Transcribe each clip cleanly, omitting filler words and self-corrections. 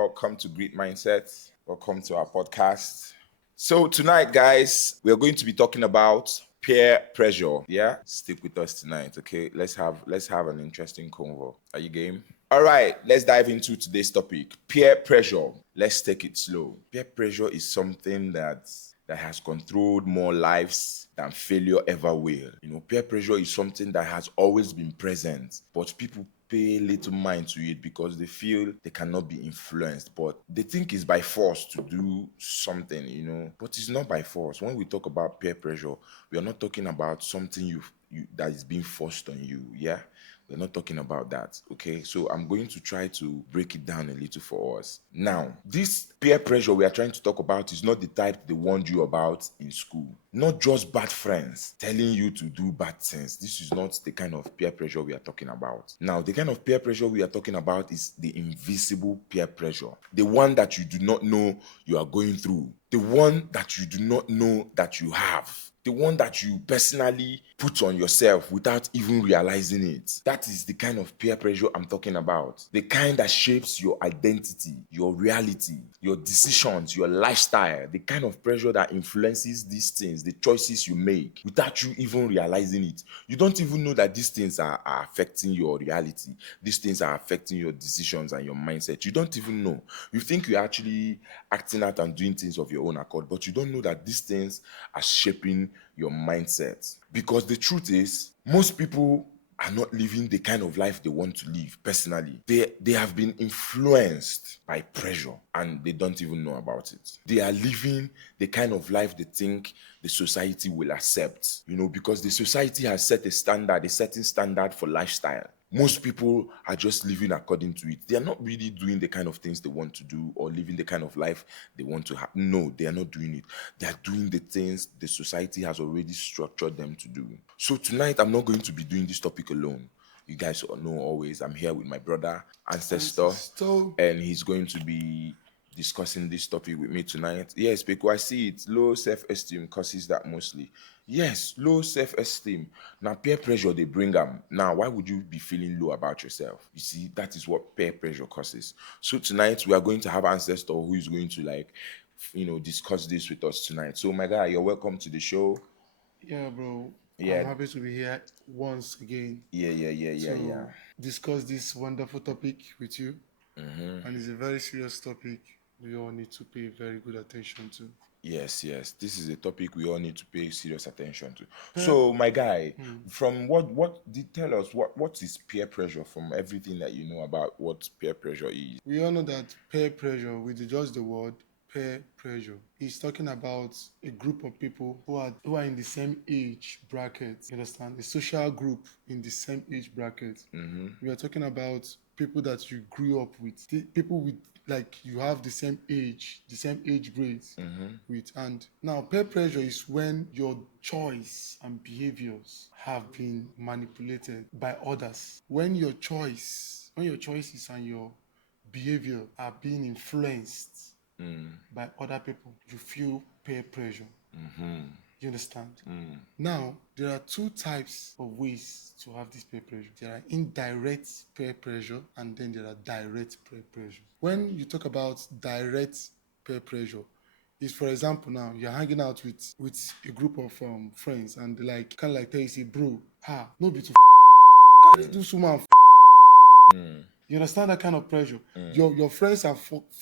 welcome to Great Mindset. Welcome to our podcast. So tonight, guys, we are going to be talking about peer pressure. Yeah, stick with us tonight, okay? Let's have an interesting convo. Are you game? All right, let's dive into today's topic: peer pressure. Let's take it slow. Peer pressure is something that has controlled more lives than failure ever will. Peer pressure is something that has always been present, but people pay little mind to it because they feel they cannot be influenced, but they think it's by force to do something, but it's not by force. When we talk about peer pressure, we are not talking about something you that is being forced on you. Yeah, we're not talking about that. Okay, so I'm going to try to break it down a little for us. Now, this peer pressure we are trying to talk about is not the type they warned you about in school. Not just bad friends telling you to do bad things. This is not the kind of peer pressure we are talking about. Now, the kind of peer pressure we are talking about is the invisible peer pressure. The one that you do not know you are going through. The one that you do not know that you have. The one that you personally put on yourself without even realizing it. That is the kind of peer pressure I'm talking about. The kind that shapes your identity, your reality, your decisions, your lifestyle. The kind of pressure that influences these things, the choices you make without you even realizing it. You don't even know that these things are affecting your reality. These things are affecting your decisions and your mindset. You don't even know. You think you're actually acting out and doing things of your own accord, but you don't know that these things are shaping your mindset. Because the truth is, most people are not living the kind of life they want to live personally. They have been influenced by pressure and they don't even know about it. They are living the kind of life they think the society will accept, because the society has set a certain standard for lifestyle. Most people are just living according to it. They are not really doing the kind of things they want to do or living the kind of life they want to have. No, they are not doing it. They are doing the things the society has already structured them to do. So tonight, I'm not going to be doing this topic alone. You guys know always I'm here with my brother, Ancestor, and he's going to be discussing this topic with me tonight. Yes, because I see it. Low self-esteem causes that mostly. Yes, low self-esteem. Now, peer pressure, they bring them. Now, why would you be feeling low about yourself? You see, that is what peer pressure causes. So tonight, we are going to have Ancestor who is going to discuss this with us tonight. So, my guy, you're welcome to the show. Yeah, bro. I'm Yeah, happy to be here once again yeah. to discuss this wonderful topic with you. And it's a very serious topic we all need to pay very good attention to. Yes. This is a topic we all need to pay serious attention to. Peer, So, my guy, from what did tell us what is peer pressure from everything that you know about what peer pressure is? we all know that peer pressure, with just the word peer pressure, is talking about a group of people who are in the same age bracket. You understand? A social group in the same age bracket. We are talking about people that you grew up with, people with like you have the same age grades with. And now peer pressure is when your choice and behaviors have been manipulated by others. When your choices and your behavior are being influenced by other people, you feel peer pressure. You understand? Now, there are two types of ways to have this peer pressure. There are indirect peer pressure and then there are direct peer pressure. When you talk about direct peer pressure, is for example now you're hanging out with a group of friends and they like kind of like tell you say, bro, no be to carry this woman. You understand that kind of pressure? Your friends are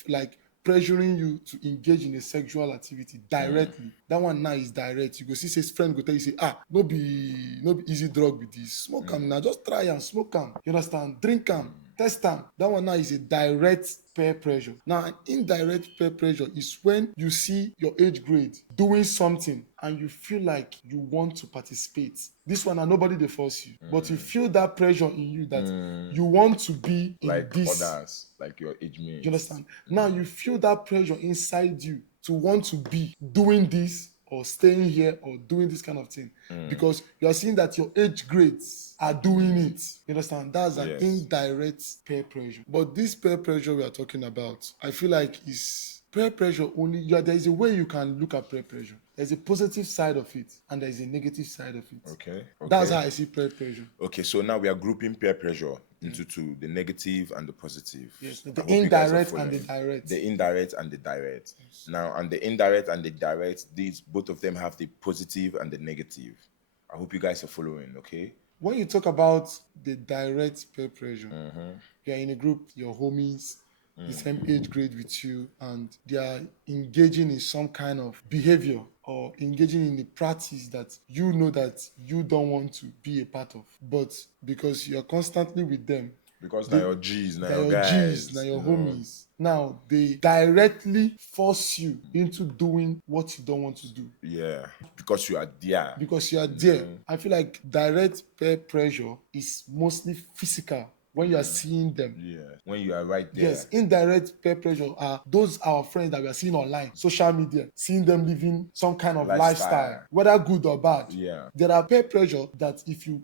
like pressuring you to engage in a sexual activity directly. That one now is direct. You go see say friend go tell you say, no be easy drug with this. Smoke am now, just try and smoke am. You understand? Drink am, test am. That one now is a direct peer pressure. Now, an indirect peer pressure is when you see your age grade doing something and you feel like you want to participate. This one, and nobody they force you, but you feel that pressure in you that you want to be in Like this. others, like your age mates. You understand? Now you feel that pressure inside you to want to be doing this or staying here or doing this kind of thing because you are seeing that your age grades are doing it. You understand? That's an Yes. indirect peer pressure. But this peer pressure we are talking about, I feel like is peer pressure only. There is a way you can look at peer pressure. There's a positive side of it and there's a negative side of it. Okay. That's how I see peer pressure. Okay, so now we are grouping peer pressure into two: the negative and the positive. Yes, I the hope you guys are indirect and the following. direct. The indirect and the direct. Now, and the indirect and the direct, these both of them have the positive and the negative. I hope you guys are following. Okay. When you talk about the direct peer pressure, you're in a group, your homies, the same age grade with you, and they are engaging in some kind of behavior or engaging in a practice that you know that you don't want to be a part of. But because you're constantly with them, Because now they, your G's, now they're your your G's, now guys, your homies. Now they directly force you into doing what you don't want to do yeah, because you are there. because you are there. I feel like direct peer pressure is mostly physical when you are seeing them. Yeah, when you are right there. Yes, indirect peer pressure are those our friends that we are seeing online, social media, seeing them living some kind of lifestyle, whether good or bad. Yeah. There are peer pressure that if you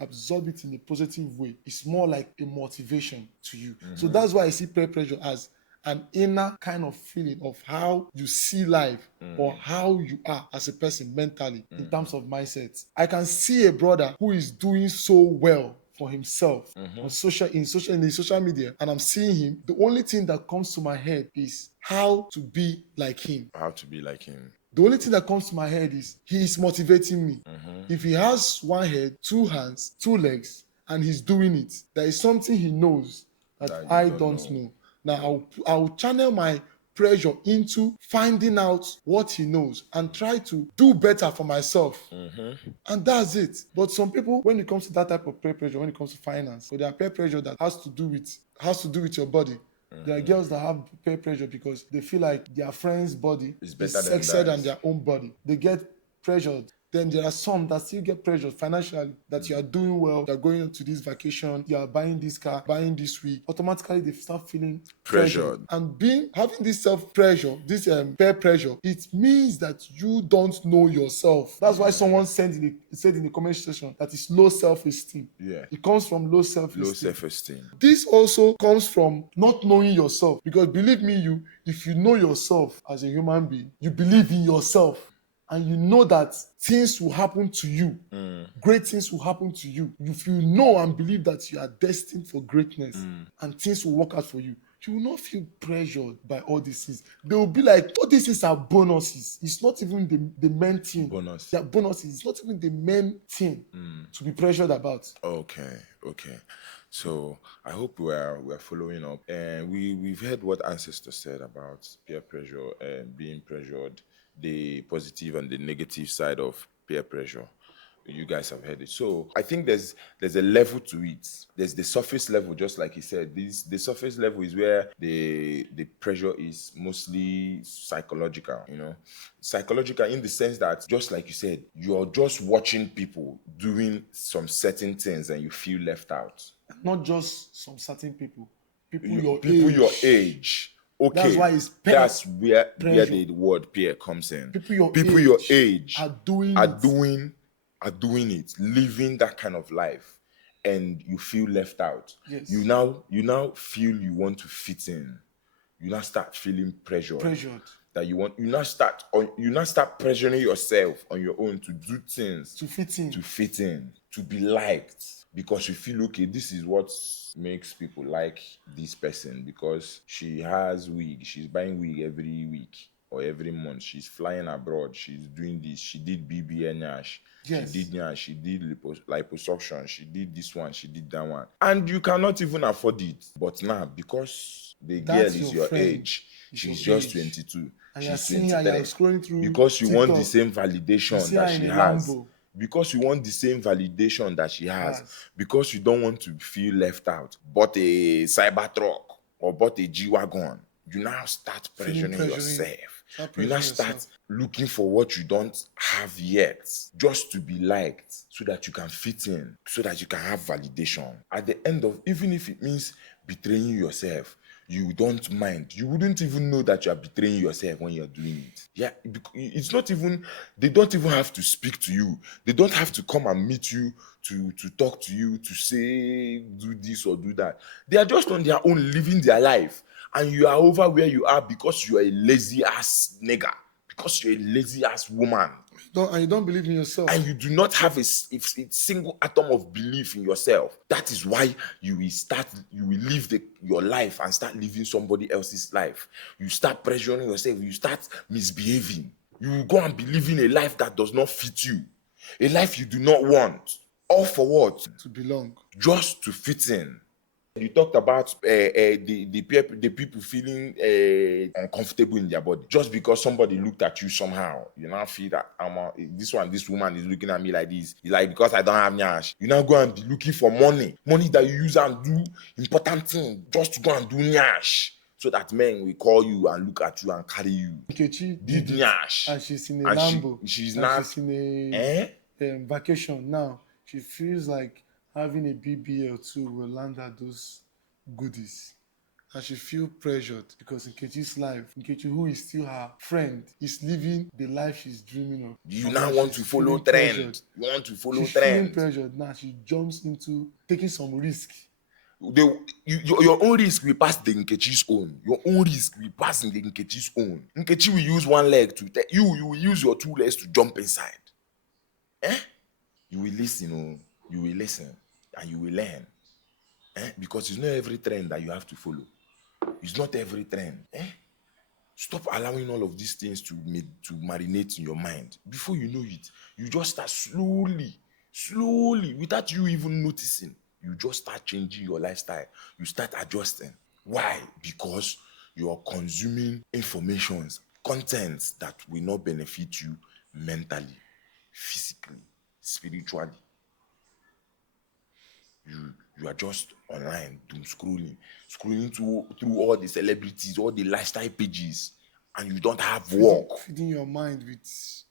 absorb it in a positive way, it's more like a motivation to you. So that's why I see peer pressure as an inner kind of feeling of how you see life or how you are as a person mentally in terms of mindset. I can see a brother who is doing so well for himself on in the social media, and I'm seeing him. The only thing that comes to my head is how to be like him. How to be like him. The only thing that comes to my head is he is motivating me. If he has one head, two hands, two legs, and he's doing it, there is something he knows that That you I don't don't know. know. Now I'll channel my pressure into finding out what he knows and try to do better for myself. And that's it. But some people, when it comes to that type of peer pressure, when it comes to finance, so there are peer pressure that has to do with your body. There are girls that have peer pressure because they feel like their friend's body It's is better than sexier than theirs. their own body. They get pressured. Then there are some that still get pressured financially that you are doing well, you're going to this vacation, you are buying this car, buying this week. Automatically, they start feeling pressured. Pressured. And having this self-pressure, this peer pressure, it means that you don't know yourself. That's why someone said in the comment section that it's low self-esteem. Yeah. It comes from low self-esteem. Low self-esteem. This also comes from not knowing yourself, because believe me, if you know yourself as a human being, you believe in yourself, and you know that things will happen to you, great things will happen to you. If you know and believe that you are destined for greatness and things will work out for you, you will not feel pressured by all these things. They will be like, all these things are bonuses. It's not even the main thing. Bonus. They are bonuses. It's not even the main thing to be pressured about. Okay. So I hope we're following up, and we've heard what ancestor said about peer pressure and being pressured, the positive and the negative side of peer pressure. You guys have heard it. So I think there's a level to it. There's the surface level, just like he said. The surface level is where the pressure is mostly psychological, psychological in the sense that, just like you said, you're just watching people doing some certain things and you feel left out. Not just some certain people People your age. Okay, that's why it's that's where pressure. the word peer comes in. People your age are doing it, living that kind of life, and you feel left out. Yes. You now feel you want to fit in. You now start feeling pressured. That you now start pressuring yourself on your own to do things to fit in, to be liked, because you feel, okay, this is what makes people like this person, because she has wig, she's buying wig every week or every month, she's flying abroad, she's doing this, she did BBN Nash. Yes. She did Nash, she did liposuction, she did this one, she did that one, and you cannot even afford it. But now, because the girl is your age, she's just 22, and she's you're 23, scrolling through because you want the TikTok, same validation that she has. Because you want the same validation that she has. Because you don't want to feel left out. Bought a Cybertruck or bought a G-Wagon. You now start pressuring yourself. You now start looking for what you don't have yet, just to be liked, so that you can fit in, so that you can have validation. At the end of, even if it means betraying yourself, you don't mind. You wouldn't even know that you are betraying yourself when you're doing it. Yeah, it's not even, they don't even have to speak to you. They don't have to come and meet you to talk to you, to say, do this or do that. They are just on their own, living their life. And you are over where you are because you are a lazy ass nigger, because you're a lazy ass woman. you don't believe in yourself. and you do not have a single atom of belief in yourself, that is why you will live your life and start living somebody else's life. You start pressuring yourself, you start misbehaving, you will go and be living a life that does not fit you, a life you do not want, all for what? To belong. Just to fit in. You talked about the people feeling uncomfortable in their body just because somebody looked at you somehow. You now feel that this woman is looking at me like this. It's like because I don't have nyash. You now go and be looking for money that you use and do important things just to go and do nyash, so that men will call you and look at you and carry you. Nkechi Did did it, nyash, and she's in a and Lambo, she's and not. she's in a vacation now. She feels like having a BBL too will land her those goodies. And she feel pressured because Nkechi's life, Nkechi, who is still her friend, is living the life she's dreaming of. You And now now want to she's follow feeling trend. pressured. You want to follow She's feeling trend. pressured now. She jumps into taking some risk. Your own risk will pass the Nkechi's own. Your own risk will pass in the Nkechi's own. Nkechi will use one leg to you will use your two legs to jump inside. You will listen, you will listen, and you will learn. Because it's not every trend that you have to follow. It's not every trend. Stop allowing all of these things to marinate in your mind. Before you know it, you just start slowly, without you even noticing. You just start changing your lifestyle. You start adjusting. Why? Because you are consuming informations, contents that will not benefit you mentally, physically, spiritually. You are just online doom scrolling through all the celebrities, all the lifestyle pages, and you don't have work. Feeding your mind with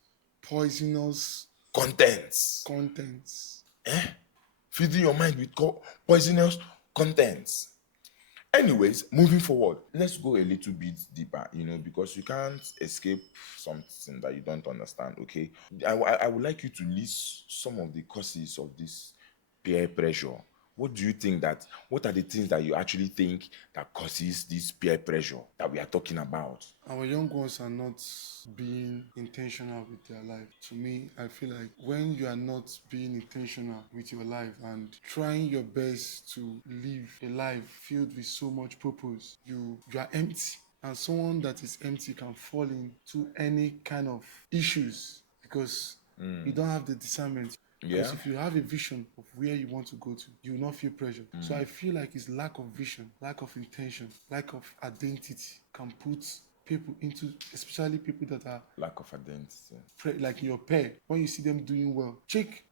poisonous Contents. Feeding your mind with poisonous contents. Anyways, moving forward, let's go a little bit deeper, because you can't escape something that you don't understand, okay? I would like you to list some of the causes of this peer pressure. What do you think what are the things that you actually think that causes this peer pressure that we are talking about? Our young ones are not being intentional with their life. To me, I feel like when you are not being intentional with your life and trying your best to live a life filled with so much purpose, you are empty. And someone that is empty can fall into any kind of issues because you don't have the discernment. Because if you have a vision of where you want to go to, you will not feel pressure. So I feel like it's lack of vision, lack of intention, lack of identity can put people into, especially people that are Lack of identity. like your pair. When you see them doing well,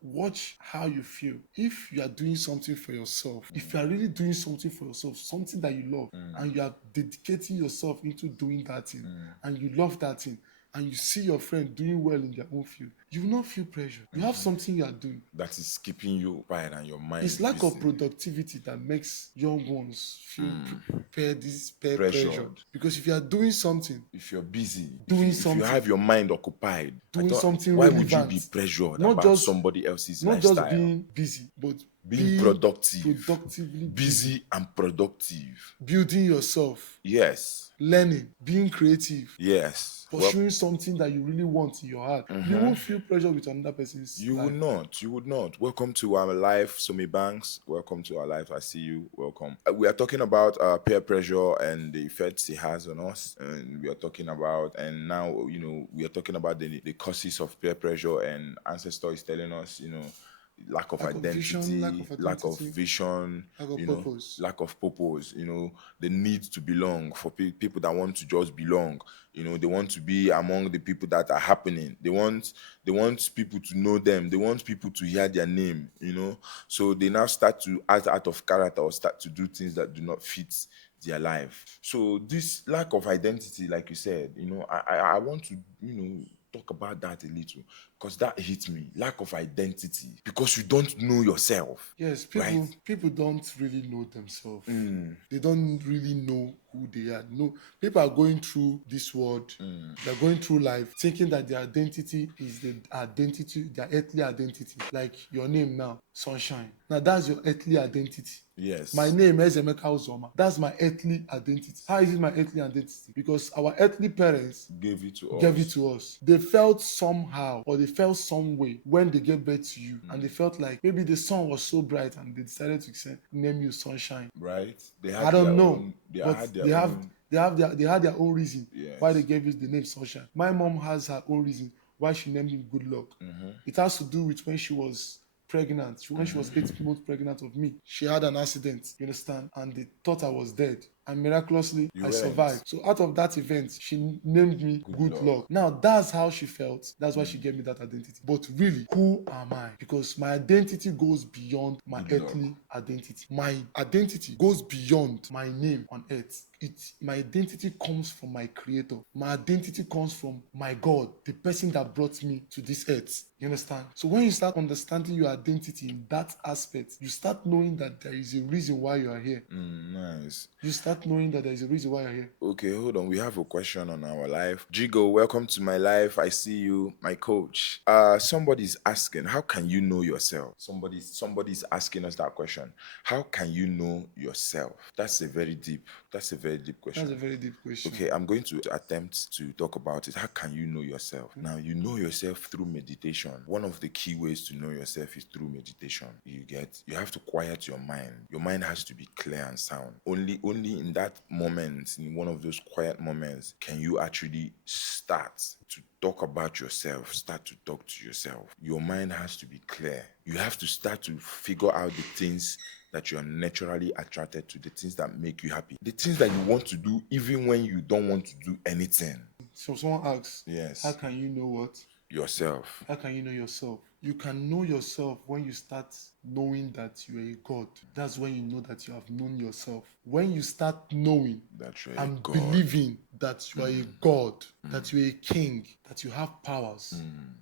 watch how you feel. If you are doing something for yourself, if you are really doing something for yourself, something that you love, and you are dedicating yourself into doing that thing, and you love that thing, and you see your friend doing well in their own field, you will not feel pressure. You have something you are doing. That is keeping you occupied and your mind. It's lack of productivity that makes young ones feel peer pressure. Because if you are doing something, if you're busy, if you have your mind occupied, doing something why relevant, would you be pressured about somebody else's lifestyle? Not just being busy, but being productive. Productively busy and productive. Building yourself. Yes. Learning, being creative. Yes. Pursuing something that you really want in your heart. You won't feel pressure with another person's life. You would not. Welcome to our life, Somi Banks. Welcome to our life. I see you. Welcome. We are talking about peer pressure and the effects it has on us. And we are talking about, and now, we are talking about the causes of peer pressure, and Ancestor is telling us, lack of identity, lack of vision, purpose. lack of purpose, the need to belong for people that want to just belong. They want to be among the people that are happening. They want people to know them. They want people to hear their name, So they now start to act out of character or start to do things that do not fit their life. So this lack of identity, like you said, I want to, talk about that a little, because that hit me. Lack of identity, because you don't know yourself. Yes, people don't really know themselves. They don't really know who they are. No, people are going through this world. They're going through life thinking that their identity is their earthly identity. Like your name now, Sunshine. Now that's your earthly identity. Yes. My name is Emeka Uzoma. That's my earthly identity. How is it my earthly identity? Because our earthly parents gave it to gave us. it to us. They felt somehow or they felt some way when they gave birth to you, and they felt like maybe the sun was so bright and they decided to name you Sunshine. Right? They I had don't their know, own. but they had their own reason Yes. why they gave you the name Sunshine. My mom has her own reason why she named him Good Luck. It has to do with when she was pregnant. When she was 8 months pregnant of me, she had an accident, you understand, and they thought I was dead, and miraculously You I weren't. survived. So out of that event, she named me Good Luck. Now that's how she felt. That's why she gave me that identity. But really, who am I? Because my identity goes beyond my Good earthly identity. My identity goes beyond my name on earth. My identity comes from my creator. My identity comes from my God, the person that brought me to this earth. You understand? So when you start understanding your identity in that aspect, you start knowing that there is a reason why you are here. Nice. You start knowing that there is a reason why you're here. Okay, hold on. We have a question on our live. Jigo, welcome to my life. I see you, my coach. Somebody's asking, how can you know yourself? Somebody's asking us that question. How can you know yourself? That's a very deep question. That's a very deep question. Okay, I'm going to attempt to talk about it. How can you know yourself? Now, you know yourself through meditation. One of the key ways to know yourself is through meditation. You have to quiet your mind. Your mind has to be clear and sound. Only in that moment, in one of those quiet moments, can you actually start to talk about yourself, start to talk to yourself. Your mind has to be clear. You have to start to figure out the things that you are naturally attracted to, the things that make you happy, the things that you want to do even when you don't want to do anything. So someone asks, Yes. how can you know what? Yourself. How can you know yourself? You can know yourself when you start knowing that you are a God. That's when you know that you have known yourself. When you start knowing that you're and a God. believing that you are a God, that you are a king, that you have powers,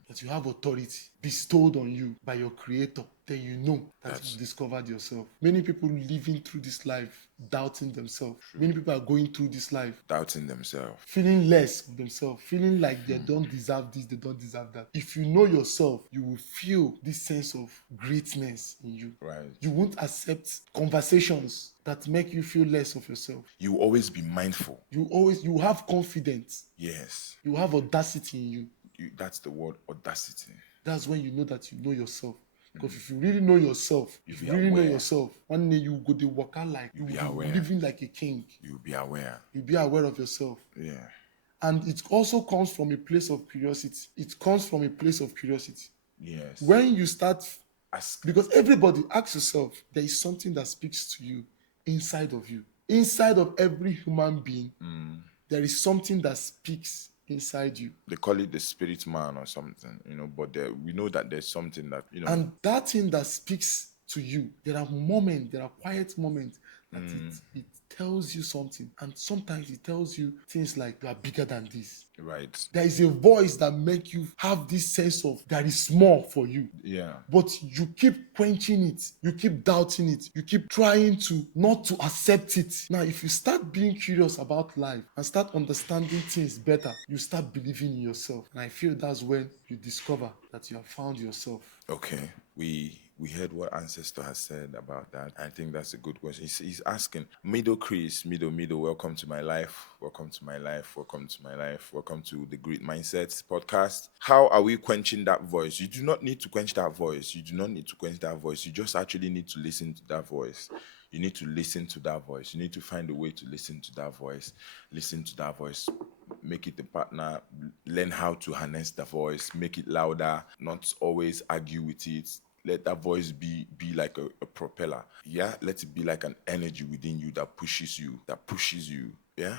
that you have authority bestowed on you by your creator, then you know that you've discovered yourself. Many people living through this life doubting themselves. Many people are going through this life doubting themselves, feeling less of themselves, feeling like they don't deserve this, they don't deserve that. If you know yourself, you will feel this sense of greatness in you. Right. You won't accept conversations that make you feel less of yourself. You will always be mindful. You have confidence. Yes. You have audacity in you. That's the word, audacity. That's when you know that you know yourself. Because if you really know yourself, one day you go to work out like you will be living like a king. You'll be aware. You'll be aware of yourself. Yeah. And it also comes from a place of curiosity. Yes. When you start because everybody, ask yourself, there is something that speaks to you inside of you. Inside of every human being, there is something that speaks inside you. They call it the spirit man or something, but we know that there's something that, And that thing that speaks to you, there are quiet moments that it tells you something. And sometimes it tells you things like, you are bigger than this. Right. There is a voice that makes you have this sense of there is more for you. Yeah. But you keep quenching it. You keep doubting it. You keep trying to not to accept it. Now, if you start being curious about life and start understanding things better, you start believing in yourself. And I feel that's when you discover that you have found yourself. Okay. We heard what Ancestor has said about that. I think that's a good question. He's asking, Middle Chris, Middle, welcome to my life. Welcome to my life. Welcome to my life. Welcome to the Great Mindsets podcast. How are we quenching that voice? You do not need to quench that voice. You do not need to quench that voice. You just actually need to listen to that voice. You need to listen to that voice. You need to find a way to listen to that voice. Listen to that voice. Make it a partner. Learn how to harness the voice. Make it louder. Not always argue with it. Let that voice be like a propeller. Yeah? Let it be like an energy within you that pushes you. Yeah?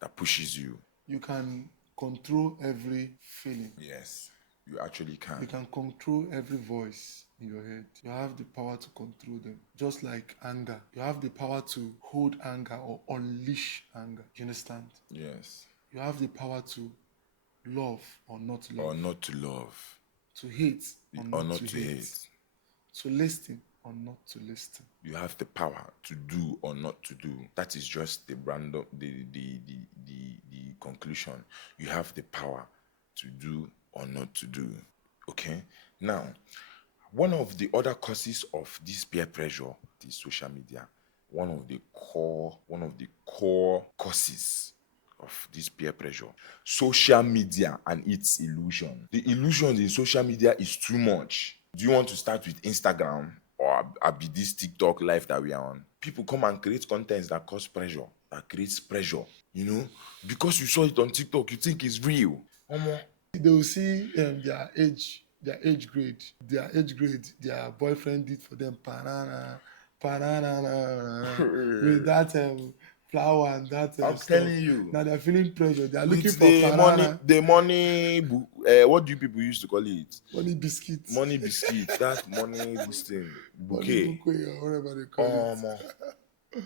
That pushes you. You can control every feeling. Yes. You actually can. You can control every voice in your head. You have the power to control them. Just like anger. You have the power to hold anger or unleash anger. You understand? Yes. You have the power to love or not love. Or not to love. To hate or not to hate. To listen or not to listen. You have the power to do or not to do. That is just the random the conclusion. You have the power to do or not to do. Okay? Now, one of the other causes of this peer pressure is social media. One of the core causes of this peer pressure. Social media and its illusion. The illusion in social media is too much. Do you want to start with Instagram or be this TikTok life that we are on? People come and create contents that cause pressure, that creates pressure. Because you saw it on TikTok, you think it's real. They will see their age grade, their boyfriend did for them, panana, panana, with that flower and that I'm stuff. telling you. Now they're feeling pressure. They are looking With for the panana, money, what do you people used to call it? money biscuits, Money biscuit. That money, this thing, money bouquet. bouquet, or whatever they call it.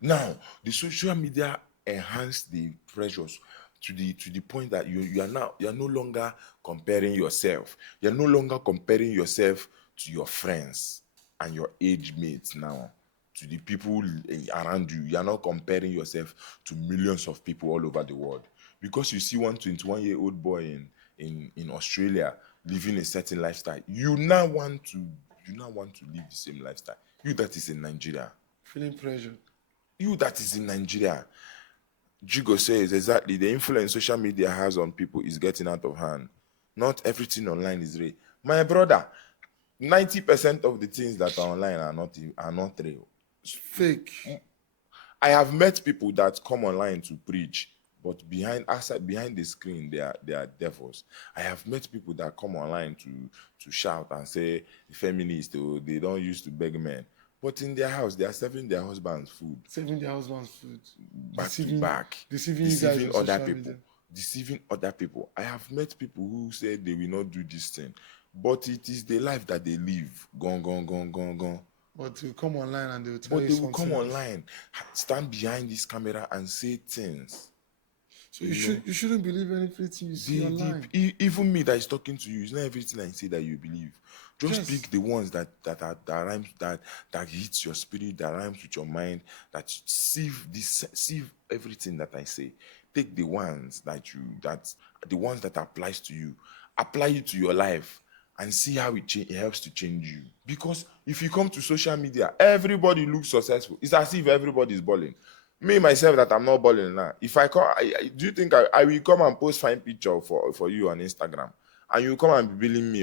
Now, the social media enhanced the pressures to the point that you're no longer comparing yourself. You're no longer comparing yourself to your friends and your age mates now. To the people around you. You're not comparing yourself to millions of people all over the world. Because you see one 21-year-old boy in Australia living a certain lifestyle, you now want to live the same lifestyle. You that is in Nigeria. Feeling pressure. You that is in Nigeria. Jigo says exactly the influence social media has on people is getting out of hand. Not everything online is real. My brother, 90% of the things that are online are not real. Fake. I have met people that come online to preach, but behind the screen they are devils. I have met people that come online to shout and say the feminists they don't used to beg men. But in their house, they are serving their husbands food. Saving their husband's food. Back to back. Deceiving you guys on other social people. media. Deceiving other people. I have met people who said they will not do this thing. But it is the life that they live. Gone. But they will come online and they will tell But you they will something come else. online, stand behind this camera and say things. So you shouldn't believe anything you see online. Even me that is talking to you, it's not everything I say that you believe. Just Yes. pick the ones that rhymes, that hits your spirit, that rhymes with your mind, that sieve everything that I say. Take the ones the ones that applies to you, apply it to your life, and see how it helps to change you. Because if you come to social media, everybody looks successful. It's as if everybody is balling. Me myself that I'm not balling now. If I come, do you think I will come and post fine picture for you on Instagram, and you come and be billing me,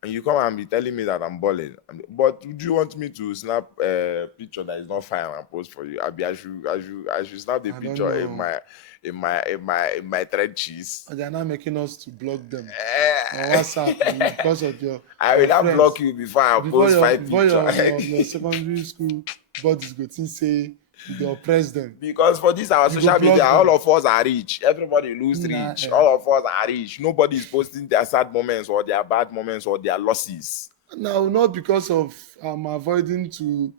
and you come and be telling me that I'm balling? But do you want me to snap a picture that is not fine and post for you? I should snap the I don't picture in know. my trenches. And they are now making us to block them on Eh, WhatsApp because of I will your not friends. block you before I Before post your fine before picture. your secondary school buddies go think say you dey oppress them. Because for this our You go social media, block all them. of us are rich. Everybody looks Nah, rich. All of us are rich. Nobody is posting their sad moments or their bad moments or their losses. Now, not because of I'm avoiding to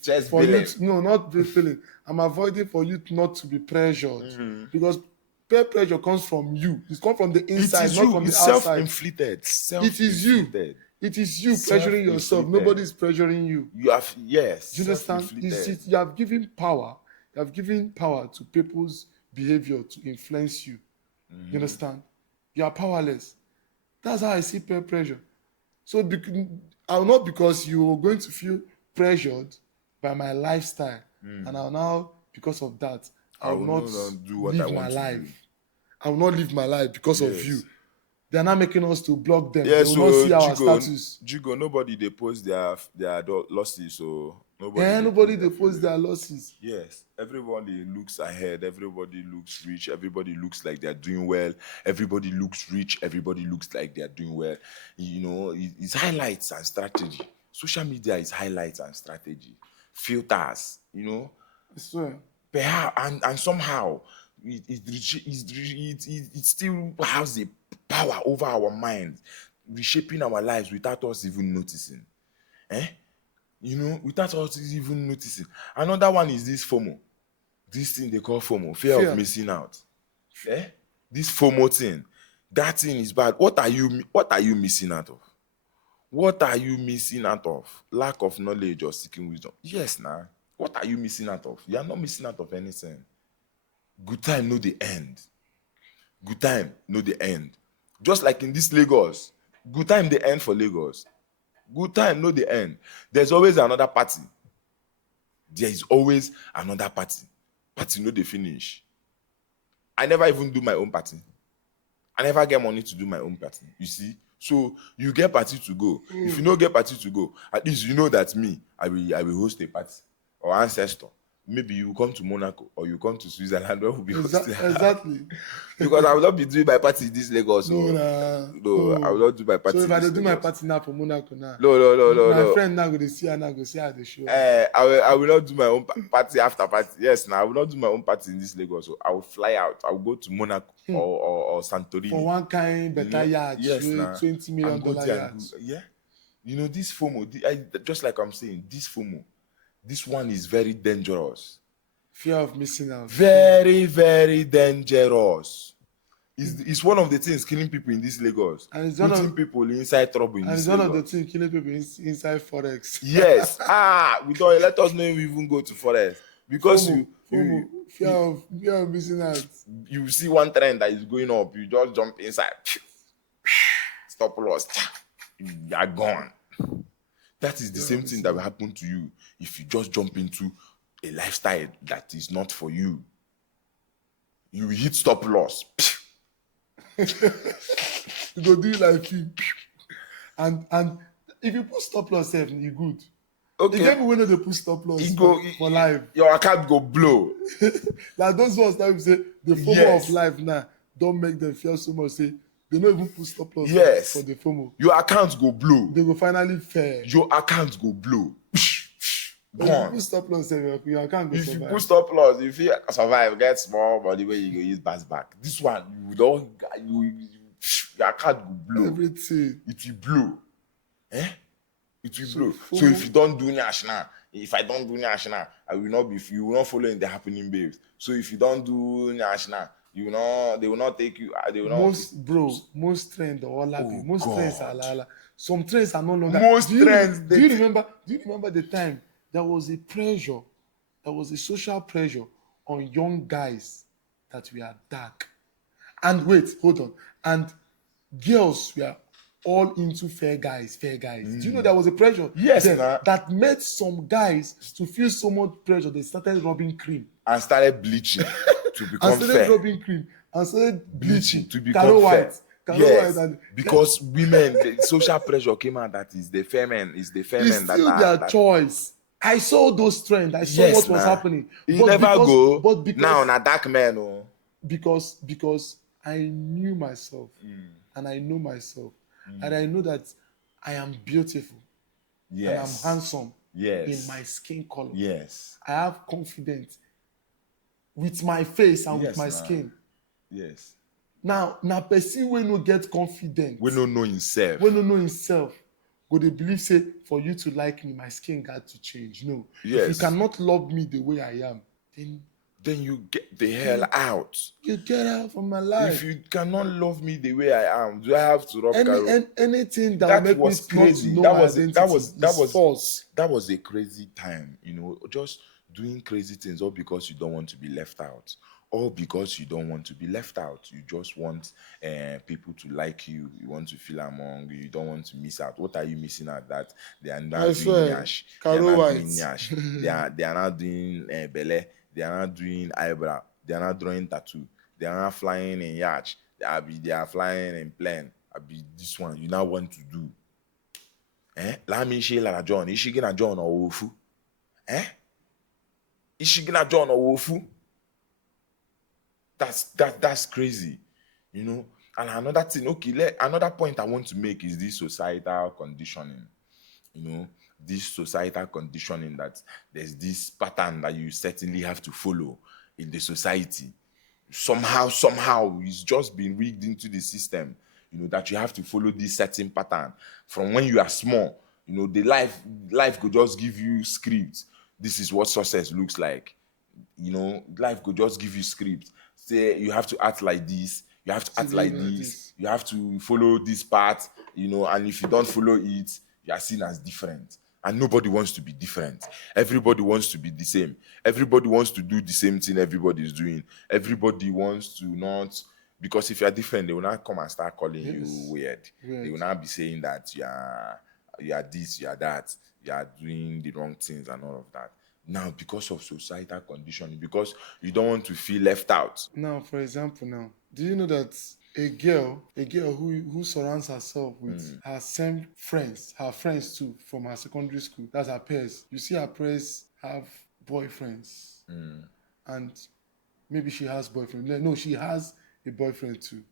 Just for you billing. to, no, not be feeling. I'm avoiding for you not to be pressured because peer pressure comes from you. It comes from the It inside, is not you. from the It's outside. self-inflicted. It is you. Self-inflicted. It is you pressuring yourself. Self-inflicted. Nobody is pressuring you. You have yes. Do you understand? Self-inflicted. You have given power. You have given power to people's behavior to influence you. You understand? You are powerless. That's how I see peer pressure. So I'll not because you're going to feel pressured by my lifestyle, and I'll now because of that I I'll will not not do what I live my want to do. life. I will not live my life because of Yes. you. They're not making us to block them. They Yes, will not so see our status. Jigo, nobody they post their losses, so Nobody they post post their losses. Yes, everybody looks ahead. Everybody looks rich. Everybody looks like they're doing well. Everybody looks rich. Everybody looks like they're doing well. It's highlights and strategy. Social media is highlights and strategy. Filters, I swear. perhaps, and somehow it still has a power over our minds, reshaping our lives without us even noticing. Eh? Without us even noticing. Another one is this FOMO. This thing they call FOMO, fear of Fear. missing out. This FOMO thing, that thing is bad. What are you missing out of? What are you missing out of? Lack of knowledge or seeking wisdom? Yes, nah. What are you missing out of? You are not missing out of anything. Good time, know the end. Good time, know the end. Just like in this Lagos, good time, the end for Lagos. Good time, know the end. There's always another party. There is always another party. Party, no, they finish. I never even do my own party. I never get money to do my own party. You see? So you get party to go. If you don't get party to go, at least you know that me, I will host a party or ancestor. Maybe you come to Monaco or you come to Switzerland where we'll be hosting. Exactly. Because I will not be doing my party in this Lagos. No, So, nah. no, I will not do my party. So if in I this dey do my Lagos. party now for Monaco now, No. my friend now go dey see her now go see how they show. I will not do my own party after party. Yes, now I will not do my own party in this Lagos. So I will fly out. I will go to Monaco or Santorini. For one kind better yacht, yes, nah. $20 million And go there yacht. and do- yeah. You know, this FOMO, just like I'm saying, this FOMO, this one is very dangerous. Fear of missing out. Very, very dangerous. It's one of the things killing people in this Lagos. And it's Putting people inside trouble in And this it's one Lagos. of the things killing people inside Forex. Yes. We don't let us not even go to forest. Because FOMO, fear of missing out. you see one trend that is going up, you just jump inside. Stop loss. You are gone. That is the same thing that will happen to you if you just jump into a lifestyle that is not for you. You will hit stop loss. You go do it like film. And if you put stop loss, sef, you good. Okay. You get me when they put stop loss for life. Your account go blow. Like those ones that we say the FOMO Yes. of life now don't make them fear so much. Say they don't even put stop loss Yes. for the FOMO. Your account go blow. They go finally fair. Your account go blow. If you Gone. put stop loss, your account go If you survive. put stop loss, if you survive, get small money where you go use pass back. This one, your account go blow. Everything. It will blow. It will blow. So FOMO- if you don't do Nyash now, if I don't do Nyash now, you will not follow in the happening babes. So if you don't do Nyash now, they will not take you. They will not. Most trends are all happy. Oh, Most trends are God. la. Some trends are no longer. Most Do you trends, Do you remember the time there was a pressure, there was a social pressure on young guys that we are dark, and wait, hold on, and girls were all into fair guys. Do you know there was a pressure? Yes, then nah. that made some guys to feel so much pressure. They started rubbing cream. And started bleaching to become And started fair. rubbing cream and started bleaching To become Caro fair. white. Caro Yes, white and because women, the social pressure came out that is the fair men, it's that still their choice. I saw those trends. I saw Yes, what was nah. happening. You never go. But because Now, na dark man, oh. because I knew myself and I know myself and I know that I am beautiful and I'm Yes. handsome Yes. in my skin color. Yes. I have confidence with my face and with Yes, my nah. skin. Yes. Now person wey no get confidence, We don't know himself. wey no know himself, go dey believe say for you to like me, my skin got to change. No. If you Yes. cannot love me the way I am, then Then you get the hell out. you get out from my life. If you cannot love me the way I am, do I have to rub Caro? Anything that, That will make me was not crazy. know That my was identity is false. that was a crazy time, just doing crazy things all because you don't want to be left out. All because you don't want to be left out. You just want people to like you. You want to feel among. You don't want to miss out. What are you missing out? That they are not I doing swear, Nyash. They Caro are not white. doing Nyash. They are not doing belle. They are not doing eyebrow. They are not drawing tattoo. They are not flying in yacht. They are flying in plane. This one you now want to do. Lami Sheila John. Is she gonna John or Wofu? Is she gonna John or Wofu? That's crazy, And another thing, another point I want to make is this societal conditioning. This societal conditioning that there's this pattern that you certainly have to follow in the society. Somehow, it's just been rigged into the system, that you have to follow this certain pattern from when you are small. The life could just give you scripts. This is what success looks like. Life could just give you scripts. Say you have to act like this, You have to To act be like like this. this. You have to follow this path, and if you don't follow it, you are seen as different. And nobody wants to be different. Everybody wants to be the same. Everybody wants to do the same thing everybody is doing. Everybody wants to not, because if you are different, they will not come and start calling you Yes. weird. They Weird. will not be saying that you are this, you are that, you are doing the wrong things and all of that. Now, because of societal conditioning, because you don't want to feel left out. Now, for example, now, do you know that a girl who surrounds herself with her same friends, her friends too, from her secondary school, that's her peers. You see her peers have boyfriends, and maybe she has boyfriend. No, she has a boyfriend too,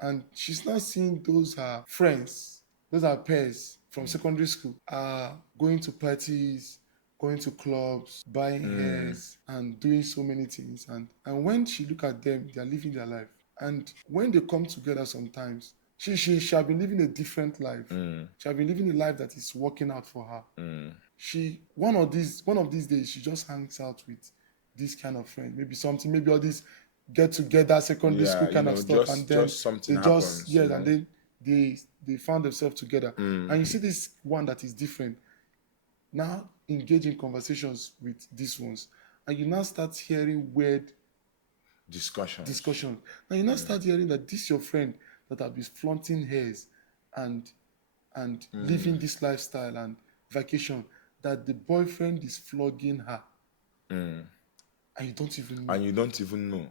and she's not seeing those her friends, those are peers from secondary school, are going to parties, going to clubs, buying hairs, and doing so many things. And when she look at them, they are living their life. And when they come together, sometimes she have been living a different life. She have been living a life that is working out for her. She one of these days she just hangs out with this kind of friend, maybe something, maybe all this get together secondary school Yeah, kind of stuff, and then just something they just, happens. yes, and then they found themselves together. And you see this one that is different now engage in conversations with these ones, and you now start hearing weird Discussions. discussions. Now you now start hearing that this your friend that have been flaunting hairs and living this lifestyle and vacation, that the boyfriend is flogging her, and you don't even know. And you don't even know.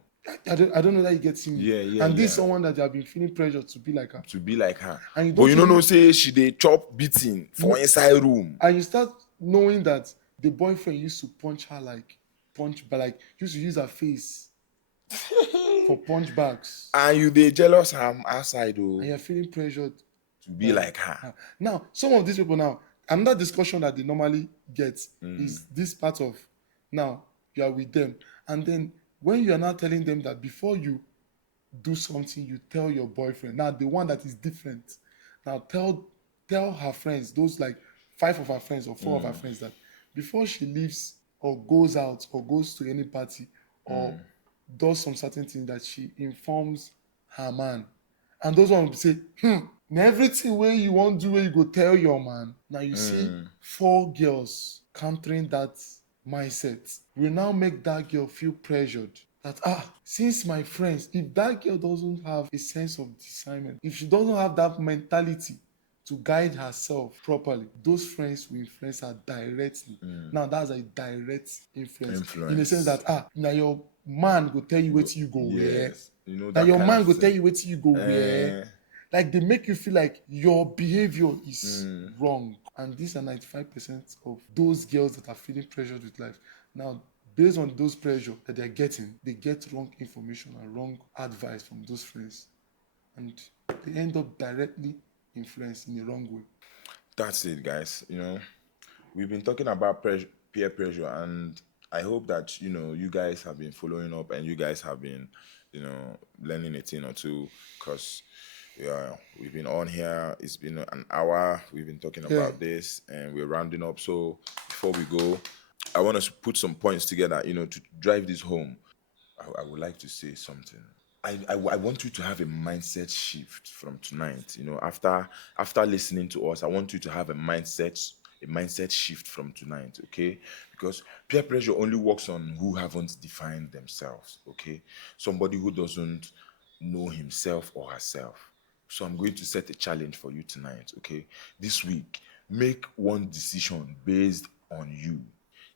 I don't know that you get me. Yeah, yeah, And this yeah. is someone that you have been feeling pressure to be like her, To be like her. and you But don't you don't know, even say she dey chop beating for no, inside room. and you start knowing that the boyfriend used to punch her, like punch, but like used to use her face for punch bags, And you dey jealous am outside and oh, you're feeling pressured to be by like her. her. Now, some of these people now, another discussion that they normally get is this part of, now you are with them, and then when you are now telling them that before you do something, you tell your boyfriend. Now, the one that is different, now tell her friends, those like 5 of her friends or 4 of her friends, that before she leaves or goes out or goes to any party or does some certain thing, that she informs her man. And those ones will say, na everything wey you wan do wey you go tell your man. Now you see 4 girls countering that mindset will now make that girl feel pressured, that since my friends, if that girl doesn't have a sense of discernment, if she doesn't have that mentality to guide herself properly, those friends will influence her directly. Now that's a direct influence, in the sense Influence. that now your man go tell you wetin you go wear. Yes. You know Now that your kind of man go tell thing. you wetin you go wear. Like they make you feel like your behavior is wrong. And these are 95% of those girls that are feeling pressured with life. Now, based on those pressure that they're getting, they get wrong information and wrong advice from those friends. And they end up directly influenced in the wrong way. That's it, guys. We've been talking about peer pressure, and I hope that you guys have been following up, and you guys have been, learning a thing or two, because yeah, we've been on here. It's been an hour. We've been talking Yeah. about this, and we're rounding up. So before we go, I want us to put some points together, to drive this home. I would like to say something. I want you to have a mindset shift from tonight. After listening to us, I want you to have a mindset shift from tonight, okay? Because peer pressure only works on who haven't defined themselves, okay? Somebody who doesn't know himself or herself. So I'm going to set a challenge for you tonight, okay? This week, make one decision based on you.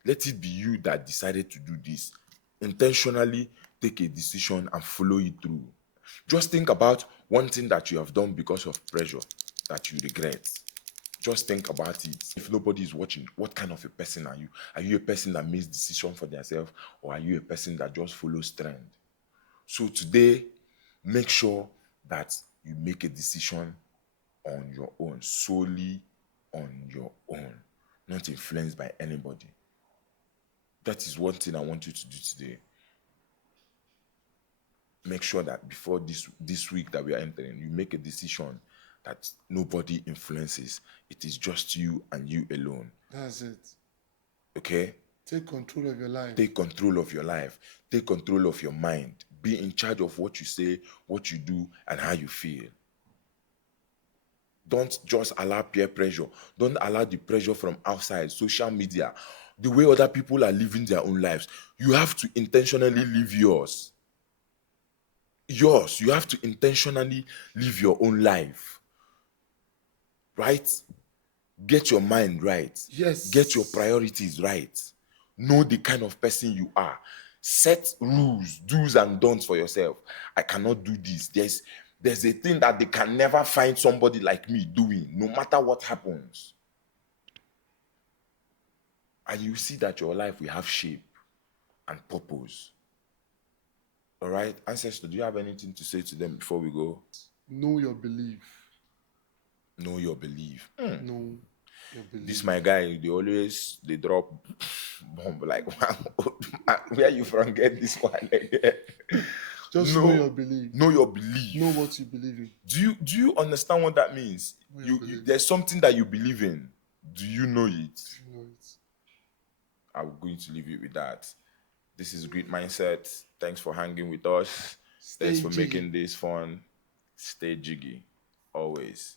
Let it be you that decided to do this. Intentionally take a decision and follow it through. Just think about one thing that you have done because of pressure that you regret. Just think about it. If nobody is watching, what kind of a person are you? Are you a person that makes decisions for themselves, or are you a person that just follows trend? So today, make sure that you make a decision on your own, solely on your own, not influenced by anybody. That is one thing I want you to do today. Make sure that before this week that we are entering, you make a decision that nobody influences. It is just you and you alone. That's it. Okay? Take control of your life. Take control of your life. Take control of your mind. be in charge of what you say, what you do, and how you feel. Don't just allow peer pressure. Don't allow the pressure from outside, social media, the way other people are living their own lives. You have to intentionally live yours. You have to intentionally live your own life. Right? Get your mind right. Yes. Get your priorities right. Know the kind of person you are. Set rules, do's and don'ts for yourself. I cannot do this. There's a thing that they can never find somebody like me doing, no matter what happens. And you see that your life will have shape and purpose. All right, ancestor, do you have anything to say to them before we go? Know your belief. Know your belief. Know your belief. This my guy, they drop bomb like where you from get this one? Just know your belief. Know your belief. Know what you believe in. Do you understand what that means? There's something that you believe in. Do you know it? You know it. I'm going to leave you with that. This is Great Mindset. Thanks for hanging with us. Thanks for making this fun. Stay jiggy. Always.